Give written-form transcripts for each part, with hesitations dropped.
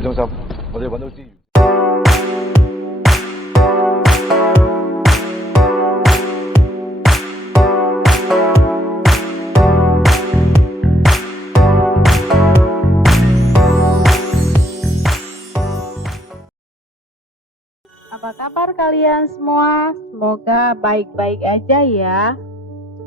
惠中心，我哋揾到資源。Apa kabar kalian semua? Semoga baik-baik aja ya.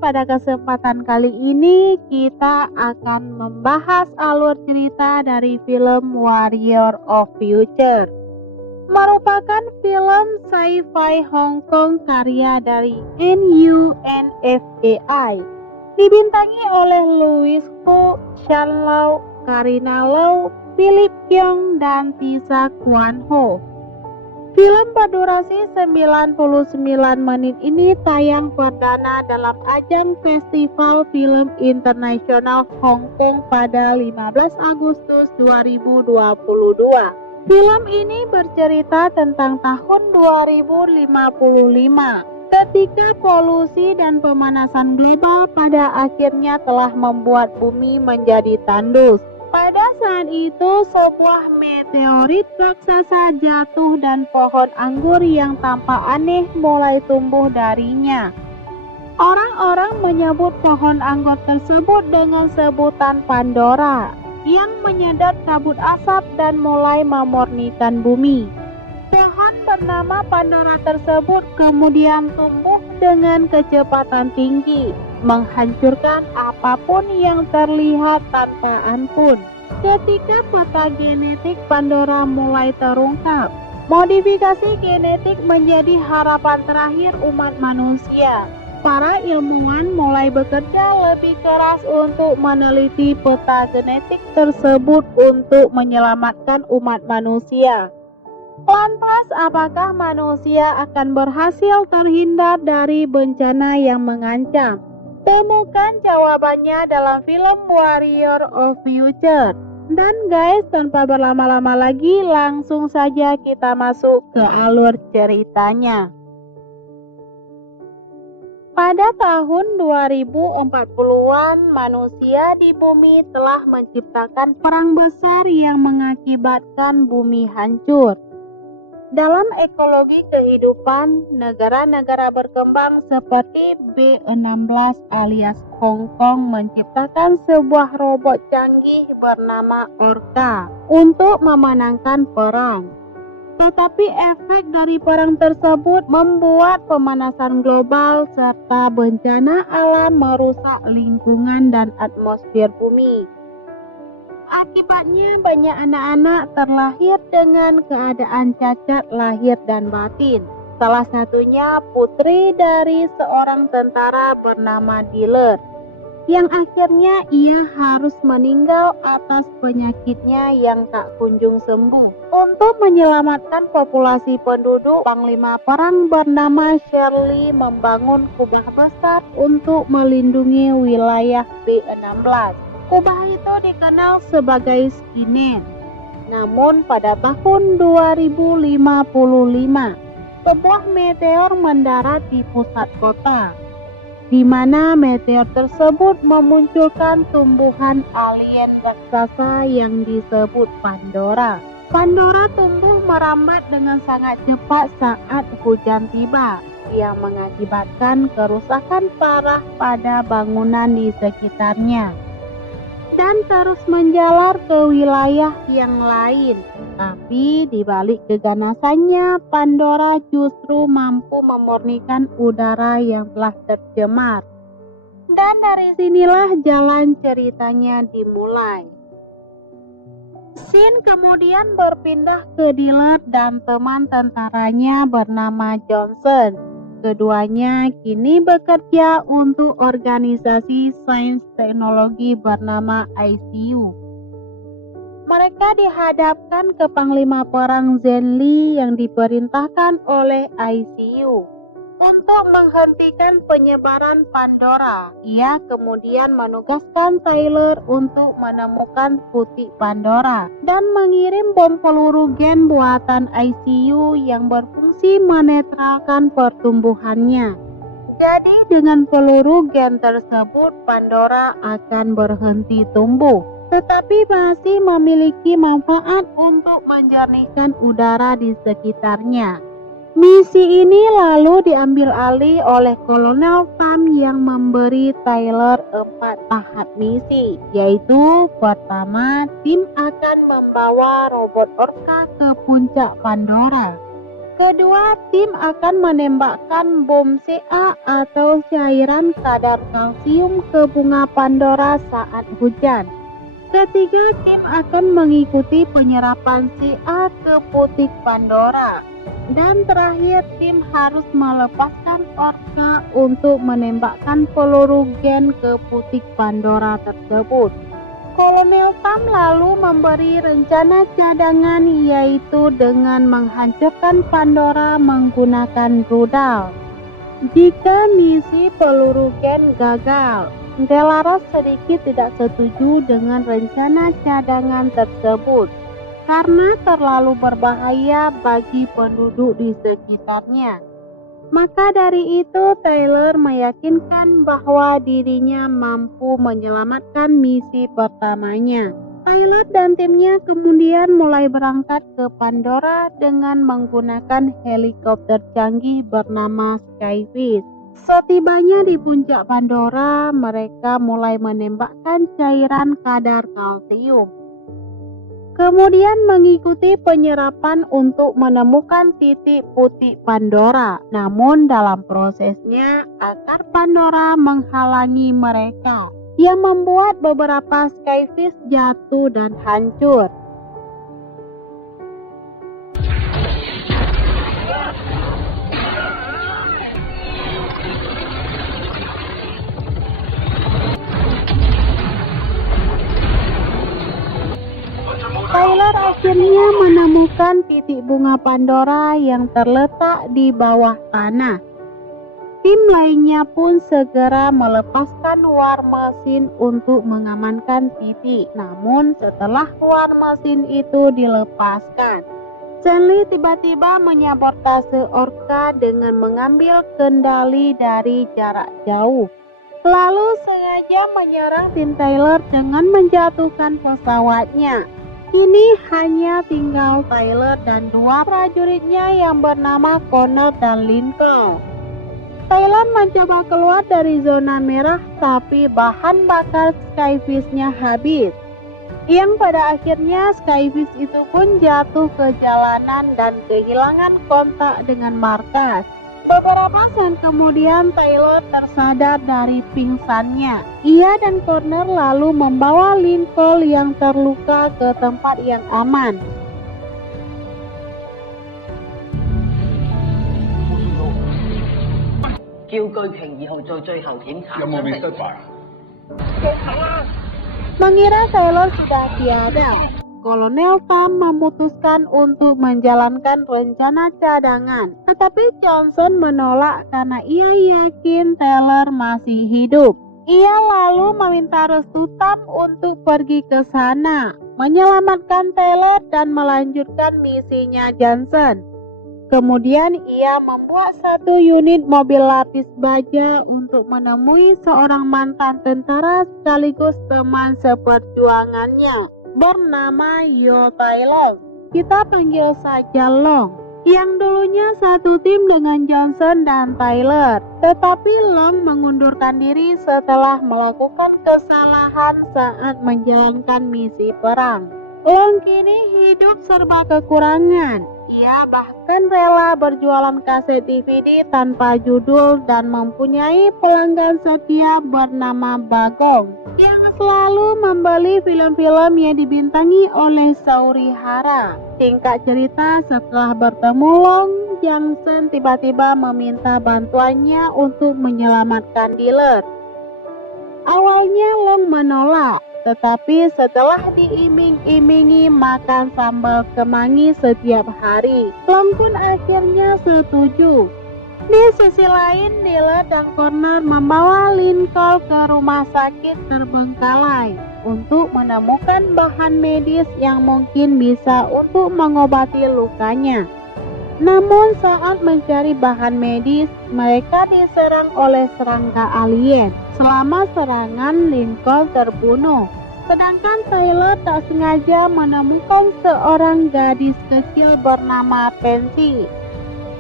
Pada kesempatan kali ini kita akan membahas alur cerita dari film Warrior of Future. Merupakan film sci-fi Hong Kong karya dari NUNFAI. Dibintangi oleh Louis Koo, Shan Lau, Karina Lau, Philip Yeong, dan Tisa Kuan Ho. Film berdurasi 99 menit ini tayang perdana dalam ajang Festival Film Internasional Hong Kong pada 15 Agustus 2022. Film ini bercerita tentang tahun 2055 ketika polusi dan pemanasan global pada akhirnya telah membuat bumi menjadi tandus. Pada saat itu, sebuah meteorit raksasa jatuh dan pohon anggur yang tampak aneh mulai tumbuh darinya. Orang-orang menyebut pohon anggur tersebut dengan sebutan Pandora, yang menyedot kabut asap dan mulai memurnikan bumi. Pohon bernama Pandora tersebut kemudian tumbuh dengan kecepatan tinggi, menghancurkan apapun yang terlihat tanpa ampun. Ketika peta genetik Pandora mulai terungkap, modifikasi genetik menjadi harapan terakhir umat manusia. Para ilmuwan mulai bekerja lebih keras untuk meneliti peta genetik tersebut untuk menyelamatkan umat manusia. Lantas, apakah manusia akan berhasil terhindar dari bencana yang mengancam? Temukan jawabannya dalam film Warrior of Future. Dan guys, tanpa berlama-lama lagi, langsung saja kita masuk ke alur ceritanya. Pada tahun 2040-an, manusia di bumi telah menciptakan perang besar yang mengakibatkan bumi hancur. Dalam ekologi kehidupan, negara-negara berkembang seperti B16 alias Hong Kong menciptakan sebuah robot canggih bernama Orca untuk memenangkan perang. Tetapi efek dari perang tersebut membuat pemanasan global serta bencana alam merusak lingkungan dan atmosfer bumi. Akibatnya banyak anak-anak terlahir dengan keadaan cacat lahir dan batin. Salah satunya putri dari seorang tentara bernama Diller, yang akhirnya ia harus meninggal atas penyakitnya yang tak kunjung sembuh. Untuk menyelamatkan populasi penduduk, Panglima Perang bernama Shirley membangun kubah besar untuk melindungi wilayah B16. Kubah itu dikenal sebagai Skynet. Namun pada tahun 2055, sebuah meteor mendarat di pusat kota, di mana meteor tersebut memunculkan tumbuhan alien raksasa yang disebut Pandora. Pandora tumbuh merambat dengan sangat cepat saat hujan tiba, yang mengakibatkan kerusakan parah pada bangunan di sekitarnya dan terus menjalar ke wilayah yang lain. Tapi di balik keganasannya, Pandora justru mampu memurnikan udara yang telah tercemar. Dan dari sinilah jalan ceritanya dimulai. Scene kemudian berpindah ke Diller dan teman tentaranya bernama Johnson. Keduanya kini bekerja untuk organisasi sains teknologi bernama ICU. Mereka dihadapkan ke Panglima Perang Zenli yang diperintahkan oleh ICU untuk menghentikan penyebaran Pandora. Ia kemudian menugaskan Tyler untuk menemukan putih Pandora dan mengirim bom peluru gen buatan ICU yang berfungsi menetralkan pertumbuhannya. Jadi dengan peluru gen tersebut, Pandora akan berhenti tumbuh. tetapi masih memiliki manfaat untuk menjernihkan udara di sekitarnya. Misi ini lalu diambil alih oleh Kolonel Tam yang memberi Tyler 4 tahap misi, yaitu pertama, tim akan membawa robot Orca ke puncak Pandora. Kedua, tim akan menembakkan bom CA atau cairan kadar kalsium ke bunga Pandora saat hujan. Ketiga, tim akan mengikuti penyerapan CA ke butik Pandora. Dan terakhir, tim harus melepaskan Orca untuk menembakkan peluru gen ke butik Pandora tersebut. Kolonel Tam lalu memberi rencana cadangan, yaitu dengan menghancurkan Pandora menggunakan rudal. Jika misi peluru gen gagal, Delaros sedikit tidak setuju dengan rencana cadangan tersebut karena terlalu berbahaya bagi penduduk di sekitarnya. Maka dari itu, Tyler meyakinkan bahwa dirinya mampu menyelamatkan misi pertamanya. Tyler dan timnya kemudian mulai berangkat ke Pandora dengan menggunakan helikopter canggih bernama Skyfish. Setibanya di puncak Pandora, mereka mulai menembakkan cairan kadar kalsium. Kemudian mengikuti penyerapan untuk menemukan titik putih Pandora. Namun dalam prosesnya, akar Pandora menghalangi mereka, yang membuat beberapa Skyfish jatuh dan hancur. Tyler akhirnya menemukan titik bunga Pandora yang terletak di bawah tanah. Tim lainnya pun segera melepaskan war mesin untuk mengamankan titik. Namun setelah war mesin itu dilepaskan, Stanley tiba-tiba menyabotase Orca dengan mengambil kendali dari jarak jauh. Lalu sengaja menyerang tim Tyler dengan menjatuhkan pesawatnya. Kini hanya tinggal Tyler dan dua prajuritnya yang bernama Connor dan Lincoln. Tyler mencoba keluar dari zona merah, tapi bahan bakar Skyfish-nya habis. Yang pada akhirnya Skyfish itu pun jatuh ke jalanan dan kehilangan kontak dengan markas. Beberapa saat kemudian Tyler tersadar dari pingsannya. Ia dan Connor lalu membawa Lincoln yang terluka ke tempat yang aman. Mengira Tyler sudah tiada, Kolonel Tam memutuskan untuk menjalankan rencana cadangan, tetapi Johnson menolak karena ia yakin Tyler masih hidup. Ia lalu meminta restu Tam untuk pergi ke sana, menyelamatkan Tyler dan melanjutkan misinya Johnson. Kemudian ia membuat satu unit mobil lapis baja untuk menemui seorang mantan tentara sekaligus teman seperjuangannya bernama Yo Tai Long. Kita panggil saja Long, yang dulunya satu tim dengan Johnson dan Tyler. Tetapi Long mengundurkan diri setelah melakukan kesalahan saat menjalankan misi perang. Long kini hidup serba kekurangan. Ia bahkan rela berjualan kaset DVD tanpa judul dan mempunyai pelanggan setia bernama Bagong yang selalu membeli film-film yang dibintangi oleh Sauri Hara. Singkat cerita, setelah bertemu Long, Johnson tiba-tiba meminta bantuannya untuk menyelamatkan dealer. Awalnya Long menolak, tetapi setelah diiming-imingi makan sambal kemangi setiap hari, Long pun akhirnya setuju. Di sisi lain, Diller dan Connor membawa Lincoln ke rumah sakit terbengkalai untuk menemukan bahan medis yang mungkin bisa untuk mengobati lukanya. Namun saat mencari bahan medis, mereka diserang oleh serangga alien. Selama serangan, Lincoln terbunuh. Sedangkan Tyler tak sengaja menemukan seorang gadis kecil bernama Pansy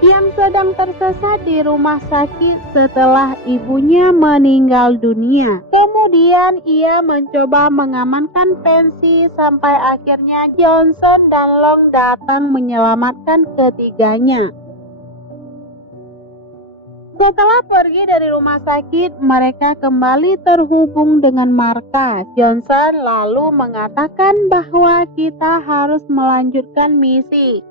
yang sedang tersesat di rumah sakit setelah ibunya meninggal dunia. Kemudian ia mencoba mengamankan Pansy sampai akhirnya Johnson dan Long datang menyelamatkan ketiganya. Setelah pergi dari rumah sakit, mereka kembali terhubung dengan markas. Johnson lalu mengatakan bahwa kita harus melanjutkan misi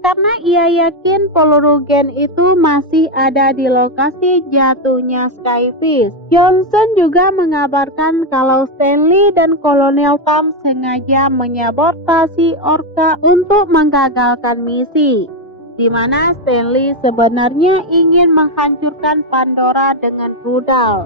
karena ia yakin peluru gen itu masih ada di lokasi jatuhnya Skyfish. Johnson juga mengabarkan kalau Stanley dan Kolonel Tom sengaja menyabotasi Orca untuk menggagalkan misi, di mana Stanley sebenarnya ingin menghancurkan Pandora dengan rudal,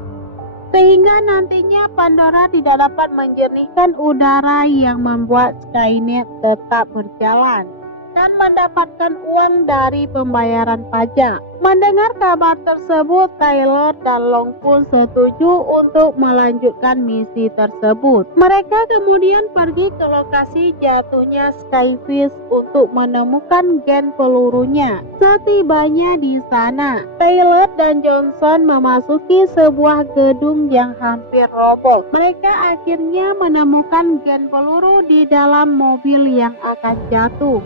sehingga nantinya Pandora tidak dapat menjernihkan udara yang membuat Skynet tetap berjalan dan mendapatkan uang dari pembayaran pajak. Mendengar kabar tersebut, Tyler dan Long pun setuju untuk melanjutkan misi tersebut. Mereka kemudian pergi ke lokasi jatuhnya Skyfish untuk menemukan gen pelurunya. Setibanya di sana, Tyler dan Johnson memasuki sebuah gedung yang hampir roboh. Mereka akhirnya menemukan gen peluru di dalam mobil yang akan jatuh.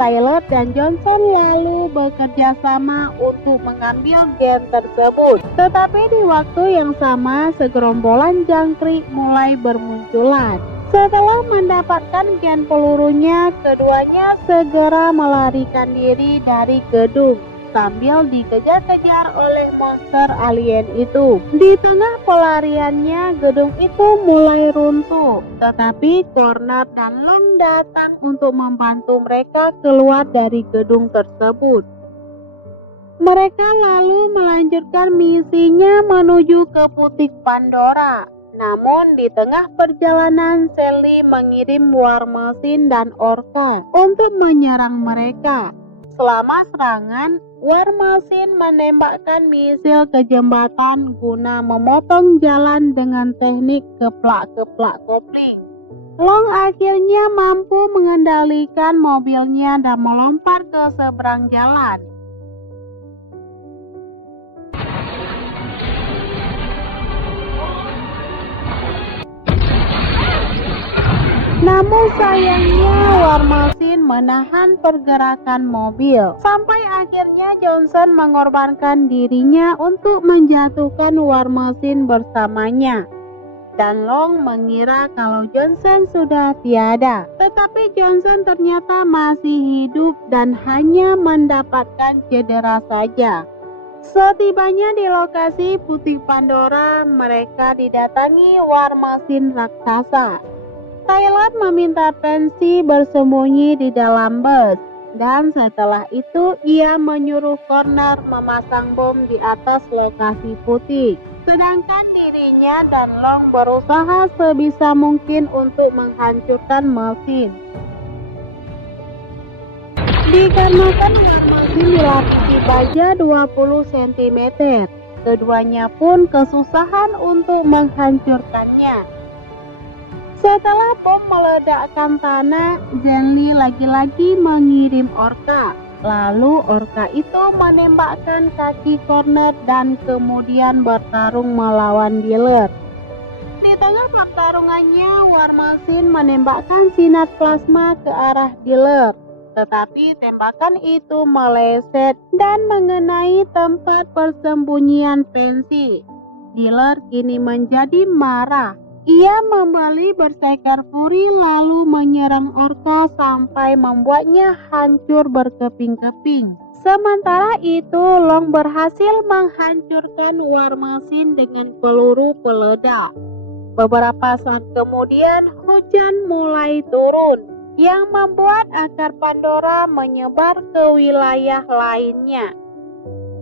Tyler dan Johnson lalu bekerja sama untuk mengambil gen tersebut. Tetapi di waktu yang sama, segerombolan jangkrik mulai bermunculan. Setelah mendapatkan gen pelurunya, keduanya segera melarikan diri dari gedung sambil dikejar-kejar oleh monster alien itu. Di tengah pelariannya, gedung itu mulai runtuh, tetapi Connor dan Long datang untuk membantu mereka keluar dari gedung tersebut. Mereka lalu melanjutkan misinya menuju ke butik Pandora. Namun di tengah perjalanan, Sally mengirim War Machine dan Orca untuk menyerang mereka. Selama serangan, War Machine menembakkan misil ke jembatan guna memotong jalan dengan teknik keplak-keplak kopling. Long akhirnya mampu mengendalikan mobilnya dan melompat ke seberang jalan. Namun sayangnya War Machine menahan pergerakan mobil. Sampai akhirnya Johnson mengorbankan dirinya untuk menjatuhkan War Machine bersamanya. Dan Long mengira kalau Johnson sudah tiada. Tetapi Johnson ternyata masih hidup dan hanya mendapatkan cedera saja. Setibanya di lokasi butik Pandora, mereka didatangi War Machine raksasa. Tyler meminta Pansy bersembunyi di dalam bus, dan setelah itu ia menyuruh Connor memasang bom di atas lokasi butik. Sedangkan dirinya dan Long berusaha sebisa mungkin untuk menghancurkan mesin. Dikarenakan War Machine dilapisi baja 20 cm, keduanya pun kesusahan untuk menghancurkannya. Setelah bom meledakkan tanah, Zenly lagi-lagi mengirim Orca. Lalu Orca itu menembakkan kaki Connor dan kemudian bertarung melawan Dealer. Di tengah pertarungannya, War Machine menembakkan sinar plasma ke arah Dealer. Tetapi tembakan itu meleset dan mengenai tempat persembunyian Pansy. Dealer kini menjadi marah. Ia membalik bersekar furi lalu menyerang Orca sampai membuatnya hancur berkeping-keping. Sementara itu, Long berhasil menghancurkan War Machine dengan peluru peledak. Beberapa saat kemudian, hujan mulai turun yang membuat akar Pandora menyebar ke wilayah lainnya.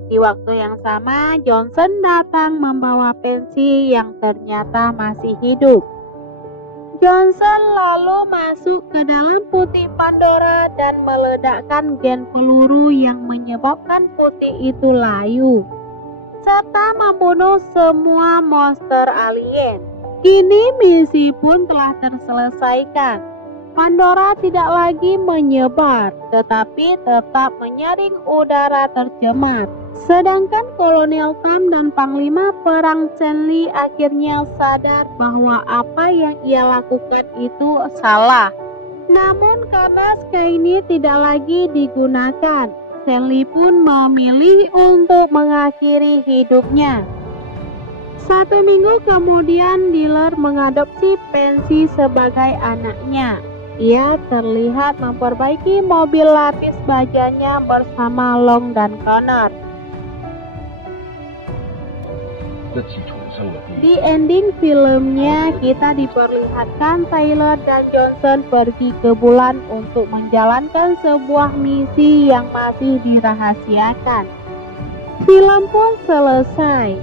Di waktu yang sama, Johnson datang membawa Pansy yang ternyata masih hidup. Johnson lalu masuk ke dalam putih Pandora dan meledakkan gen peluru yang menyebabkan putih itu layu, serta membunuh semua monster alien. Kini misi pun telah terselesaikan. Pandora tidak lagi menyebar, tetapi tetap menyaring udara tercemar. Sedangkan Kolonel Tam dan Panglima Perang Chen Li akhirnya sadar bahwa apa yang ia lakukan itu salah. Namun karena Skyne tidak lagi digunakan, Chen Li pun memilih untuk mengakhiri hidupnya. 1 minggu kemudian, Diller mengadopsi Pansy sebagai anaknya. Ia terlihat memperbaiki mobil lapis bajanya bersama Long dan Connor. 这起重生的地 Di ending filmnya, kita diperlihatkan Tyler dan Johnson pergi ke bulan untuk menjalankan sebuah misi yang masih dirahasiakan. Film pun selesai.